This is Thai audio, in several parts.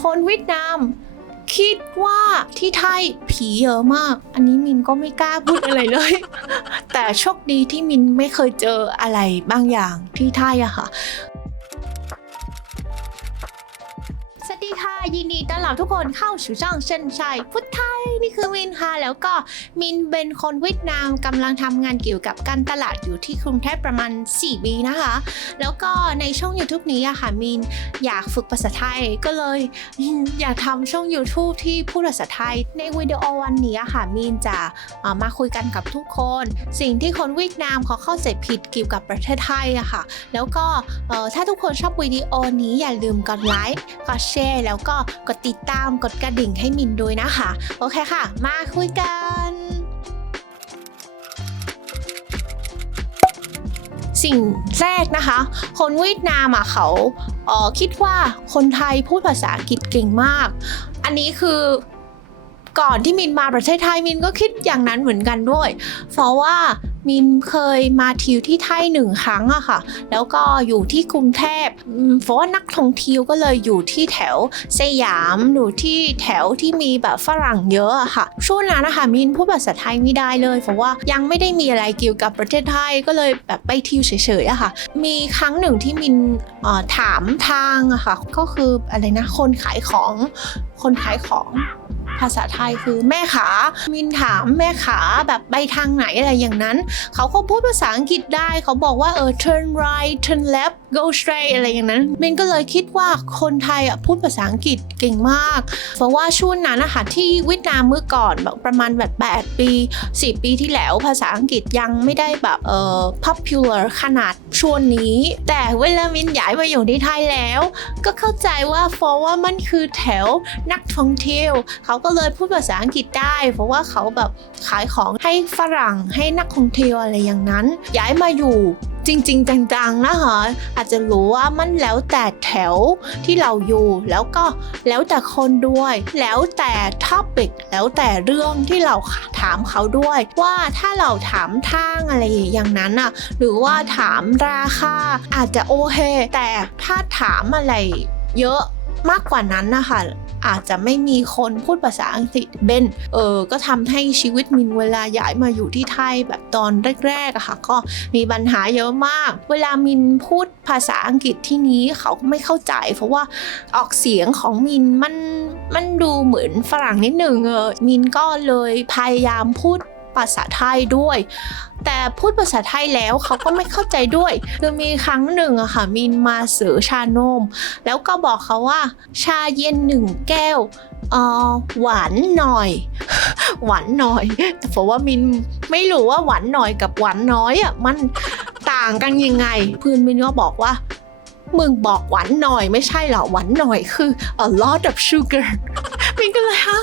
คนเวียดนาม คิดว่าที่ไทยผีเยอะมาก อันนี้มินก็ไม่กล้าพูดอะไรเลย แต่โชคดีที่มินไม่เคยเจออะไรบางอย่างที่ไทยอะค่ะ ยินดีต้อนรับทุกคนเข้าสู่ช่องเชนชัยพุทธไทยนี่คือมินค่ะแล้วก็มินเป็นคนเวียดนามกำลังทำงานเกี่ยวกับการตลาดอยู่ที่กรุงเทพประมาณ 4 ปีนะคะ แล้วก็ในช่อง YouTube นี้อะค่ะมินอยากฝึกภาษาไทยก็เลยอยากทำช่อง YouTube ที่พูดภาษาไทย ในวิดีโอวันนี้อะค่ะมินจะมาคุยกันกับทุกคน สิ่งที่คนเวียดนามเขาเข้าใจผิดเกี่ยวกับประเทศไทยอะค่ะ แล้วก็ถ้าทุกคนชอบวิดีโอนี้อย่าลืมกดไลค์กดแชร์แล้วก็กดติดตามกดกระดิ่งให้มินด้วยนะคะ โอเคค่ะ มาคุยกันสิ่งแรกนะคะ คนเวียดนามอะเขาเออคิดว่าคนไทยพูดภาษาอังกฤษเก่งมาก อันนี้คือก่อนที่มินมาประเทศไทยมินก็คิดอย่างนั้นเหมือนกันด้วย เพราะว่า มินเคยมาเที่ยวที่ไทยหนึ่งครั้งอะค่ะ แล้วก็อยู่ที่กรุงเทพเพราะว่านักท่องเที่ยวก็เลยอยู่ที่แถวสยามอยู่ที่แถวที่มีแบบฝรั่งเยอะอะค่ะ ช่วงนั้นนะคะมินพูดภาษาไทยไม่ได้เลย เพราะว่ายังไม่ได้มีอะไรเกี่ยวกับประเทศไทยก็เลยแบบไปเที่ยวเฉยๆอะค่ะ มีครั้งหนึ่งที่มินถามทางอะค่ะ ก็คืออะไรนะคนขายของคนขายของ ภาษาไทยคือแม่ขา มินถามแม่ขาแบบไปทางไหนอะไรอย่างนั้น เขาก็พูดภาษาอังกฤษได้ เขาบอกว่าเออ turn right turn left go straight อะไรอย่างนั้น มินก็เลยคิดว่าคนไทยอะพูดภาษาอังกฤษเก่งมาก เพราะว่าช่วงนั้นนะคะที่เวียดนามเมื่อก่อนแบบประมาณแบบ8ปี10ปีที่แล้วภาษาอังกฤษยังไม่ได้แบบเอ่อ popular ขนาดช่วงนี้ แต่เวลามินย้ายมาอยู่ที่ไทยแล้ว ก็เข้าใจว่าเพราะว่ามันคือแถวนักท่องเที่ยวเขาก็เลยพูดภาษาอังกฤษได้ เพราะว่าเขาแบบขายของให้ฝรั่งให้นักท่องเที่ยวอะไรอย่างนั้น ย้ายมาอยู่จริง ๆ จังๆนะคะอาจจะรู้ว่ามันแล้วแต่แถวที่เราอยู่ แล้วก็แล้วแต่คนด้วย แล้วแต่ท็อปิกแล้วแต่เรื่องที่เราถามเขาด้วย ว่าถ้าเราถามทางอะไรอย่างนั้นอะหรือว่าถามราคาอาจจะโอเค แต่ถ้าถามอะไรเยอะมากกว่านั้นนะคะ อาจจะไม่มีคนพูดภาษาอังกฤษเบนเออก็ทำให้ชีวิตมินเวลาย้ายมาอยู่ที่ไทยแบบตอนแรกๆอะค่ะ ก็มีปัญหาเยอะมาก เวลามินพูดภาษาอังกฤษที่นี้เขาก็ไม่เข้าใจ เพราะว่าออกเสียงของมินมันมันดูเหมือนฝรั่งนิดหนึ่งเออมินก็เลยพยายามพูด ภาษาไทยด้วย แต่พูดภาษาไทยแล้วเขาก็ไม่เข้าใจด้วยคือมีครั้งหนึ่งอะค่ะมินมาซื้อชานม แล้วก็บอกเขาว่า ชาเย็นหนึ่งแก้วออหวานหน่อย หวานหน่อยเพราะว่ามินไม่รู้ว่าหวานหน่อยกับหวานน้อยอะมันต่างกันยังไงเพื่อนมินก็บอกว่ามึงบอกหวานหน่อยไม่ใช่เหรอหวานหน่อยคือ a lot of sugar มินก็เลยฮะ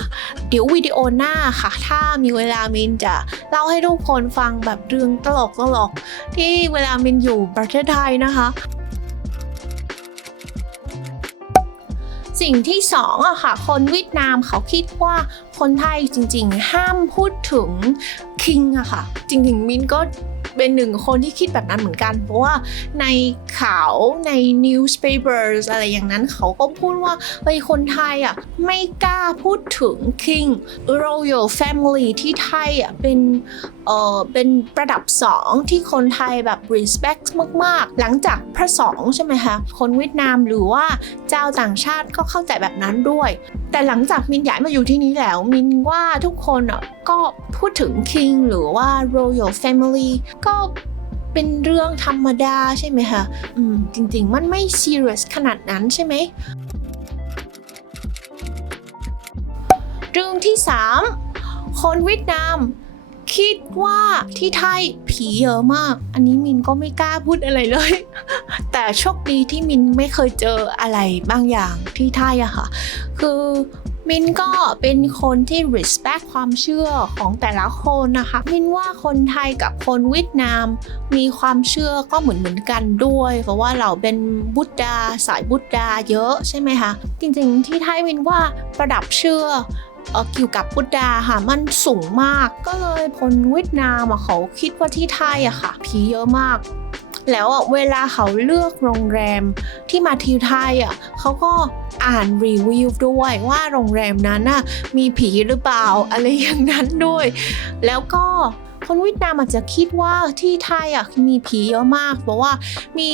เดี๋ยววิดีโอหน้าค่ะ ถ้ามีเวลามินจะเล่าให้ทุกคนฟังแบบเรื่องตลกตลกที่เวลามินอยู่ประเทศไทยนะคะ สิ่งที่สองอะค่ะ คนเวียดนามเขาคิดว่าคนไทยจริง ๆ ห้ามพูดถึง king อะค่ะ จริงๆมินก็ เป็นหนึ่งคนที่คิดแบบนั้นเหมือนกัน เพราะว่าในข่าวใน newspapers อะไรอย่างนั้นเขาก็พูดว่าเฮ้ยคนไทยอะไม่กล้าพูดถึง king royal family ที่ไทยอะเป็นเออเป็นระดับสองที่คนไทยแบบ respect มาก ๆ หลังจากพระสองใช่ไหมคะ คนเวียดนามหรือว่าเจ้าต่างชาติก็เข้าใจแบบนั้นด้วยแต่หลังจากมินย้ายมาอยู่ที่นี้แล้ว มินว่าทุกคนอะก็พูดถึง King หรือว่า Royal Family ก็เป็นเรื่องธรรมดาใช่ไหมคะ อืม จริง ๆ มันไม่ serious ขนาดนั้นใช่ไหม เรื่องที่ 3 คนเวียดนาม คิดว่าที่ไทยผีเยอะมาก อันนี้มินก็ไม่กล้าพูดอะไรเลย แต่โชคดีที่มินไม่เคยเจออะไรบางอย่างที่ไทยอะค่ะ คือมินก็เป็นคนที่ respect ความเชื่อของแต่ละคนนะคะ มินว่าคนไทยกับคนเวียดนาม มีความเชื่อก็เหมือนเหมือนกันด้วย เพราะว่าเราเป็นบุตดาสายบุตดาเยอะใช่ไหมคะ จริงๆที่ไทยมินว่าประดับเชื่อเกี่ยวกับบุตดาค่ะมันสูงมาก ก็เลยคนเวียดนามเขาคิดว่าที่ไทยอะค่ะผีเยอะมาก แล้วอะเวลาเขาเลือกโรงแรมที่มาทิวไทยอะเขาก็อ่านรีวิวด้วยว่าโรงแรมนั้นน่ะมีผีหรือเปล่าอะไรอย่างนั้นด้วย แล้วก็คนเวียดนามอาจจะคิดว่าที่ไทยอะมีผีเยอะมาก เพราะว่ามี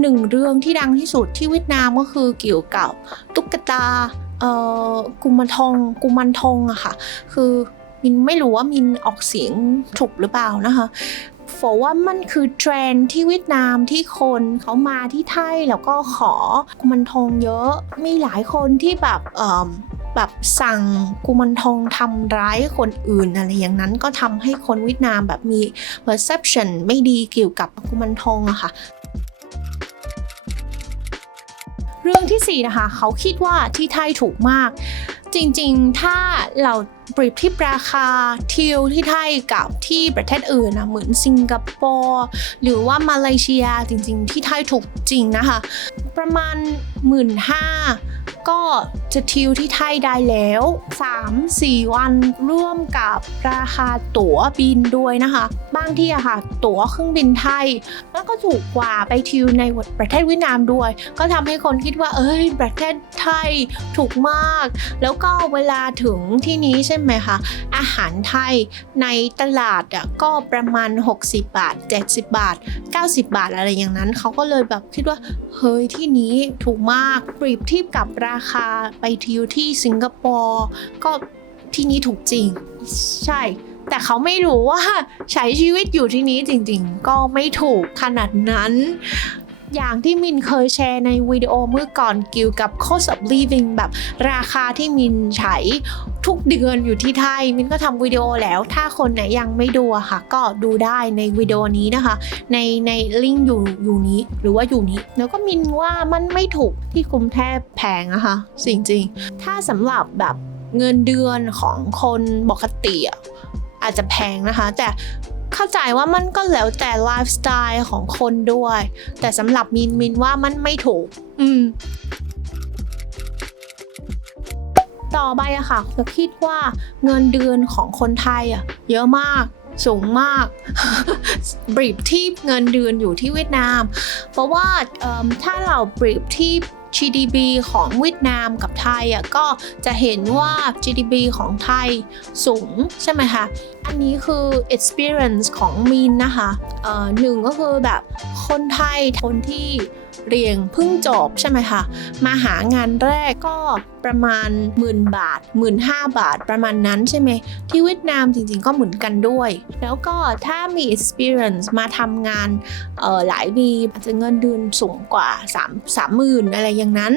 หนึ่งเรื่องที่ดังที่สุดที่เวียดนามก็คือเกี่ยวกับตุ๊กตาเอ่อกุมารทองกุมารทองอะค่ะ คือมินไม่รู้ว่ามินออกเสียงถูกหรือเปล่านะคะ ฝอว่ามันคือเทรนที่เวียดนามที่คนเขามาที่ไทยแล้วก็ขอกุมารทองเยอะ มีหลายคนที่แบบเอ่อแบบสั่งกุมารทองทำร้ายคนอื่นอะไรอย่างนั้นก็ทำให้คนเวียดนามแบบมี perception ไม่ดีเกี่ยวกับกุมารทองอะค่ะเรื่องที่4นะคะเขาคิดว่าที่ไทยถูกมาก จริงๆ ถ้าเราเปรียบเทียบราคาเที่ยวที่ไทยกับที่ประเทศอื่นนะเหมือนสิงคโปร์หรือว่ามาเลเซียจริงๆ ที่ไทยถูกจริงนะคะ ประมาณ 1 5ื่นก็จะทิวที่ไทยได้แล้ว 3-4 วันร่วมกับราคาตั๋วบินด้วยนะคะ บางที่อะค่ะ ตั๋วเครื่องบินไทยแล้วก็ถูกกว่าไปทิวในประเทศเวียดนามด้วย ก็ทำให้คนคิดว่า เอ้ย ประเทศไทยถูกมาก แล้วก็เวลาถึงที่นี้ใช่ไหมคะ อาหารไทยในตลาดอะก็ประมาณ 60 บาท 70 บาท 90 บาทอะไรอย่างนั้น เขาก็เลยแบบคิดว่า เฮ้ย ที่นี้ถูกมาก เปรียบเทียบกับราคาไปทิวที่สิงคโปร์ก็ที่นี่ถูกจริง ใช่ แต่เขาไม่รู้ว่าใช้ชีวิตอยู่ที่นี้จริงๆ ก็ไม่ถูกขนาดนั้น อย่างที่มินเคยแชร์ในวิดีโอเมื่อก่อนเกี่ยวกับ cost of living แบบราคาที่มินใช้ทุกเดือนอยู่ที่ไทย มินก็ทำวิดีโอแล้วถ้าคนไหนยังไม่ดูค่ะ ก็ดูได้ในวิดีโอนี้นะคะ ในในลิงก์อยู่อยู่นี้หรือว่าอยู่นี้ แล้วก็มินว่ามันไม่ถูกที่กรุงเทพแพงนะคะจริงๆ ถ้าสำหรับแบบเงินเดือนของคนปกติอาจจะแพงนะคะ แต่ เข้าใจว่ามันก็แล้วแต่ไลฟ์สไตล์ของคนด้วย แต่สำหรับมินมินว่ามันไม่ถูก อืม ต่อไปอะค่ะจะคิดว่าเงินเดือนของคนไทยอะเยอะมากสูงมากเปรียบเทียบเงินเดือนอยู่ที่เวียดนาม เพราะว่าเอิ่มถ้าเราเปรียบเทียบ GDP ของเวียดนามกับไทยอะก็จะเห็นว่า GDP ของไทยสูงใช่ไหมคะ อันนี้คือ experience ของมินนะคะหนึ่งก็คือแบบคนไทยคนที่เรียนเพิ่งจบใช่ไหมคะมาหางานแรกก็ประมาณหมื่นบาทหมื่นห้าบาทประมาณนั้นใช่ไหมที่เวียดนามจริงๆก็เหมือนกันด้วย แล้วก็ถ้ามี experience มาทำงานหลายปีอาจจะเงินเดือนสูงกว่า3 3หมื่นอะไรอย่างนั้น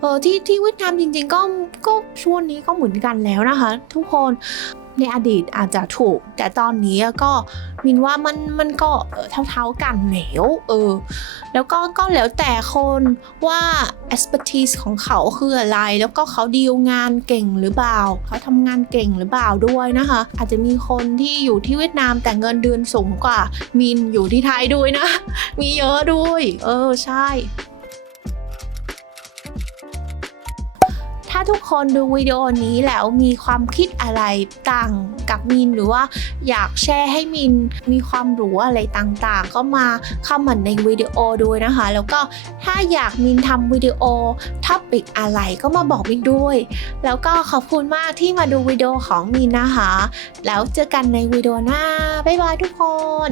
เออที่ที่เวียดนามจริงๆก็ก็ช่วงนี้ก็เหมือนกันแล้วนะคะ ทุกคนในอดีตอาจจะถูก แต่ตอนนี้ก็มินว่ามันมันก็เอ่อเท่าๆกันแล้วเออแล้วก็ก็แล้วแต่คนว่า expertise ของเขาคืออะไร แล้วก็เขาดีลงานเก่งหรือเปล่า เขาทำงานเก่งหรือเปล่าด้วยนะคะ อาจจะมีคนที่อยู่ที่เวียดนามแต่เงินเดือนสูงกว่า มินอยู่ที่ไทยด้วยนะ มีเยอะด้วย เออใช่ ทุกคนดูวิดีโอนี้แล้วมีความคิดอะไรต่างกับมินหรือว่าอยากแชร์ให้มินมีความรู้อะไรต่างๆ ก็มาคอมเมนต์ในวิดีโอด้วยนะคะ แล้วก็ถ้าอยากมินทำวิดีโอท็อปิกอะไรก็มาบอกมินด้วย แล้วก็ขอบคุณมากที่มาดูวิดีโอของมินนะคะ แล้วเจอกันในวิดีโอหน้าบ๊ายบายทุกคน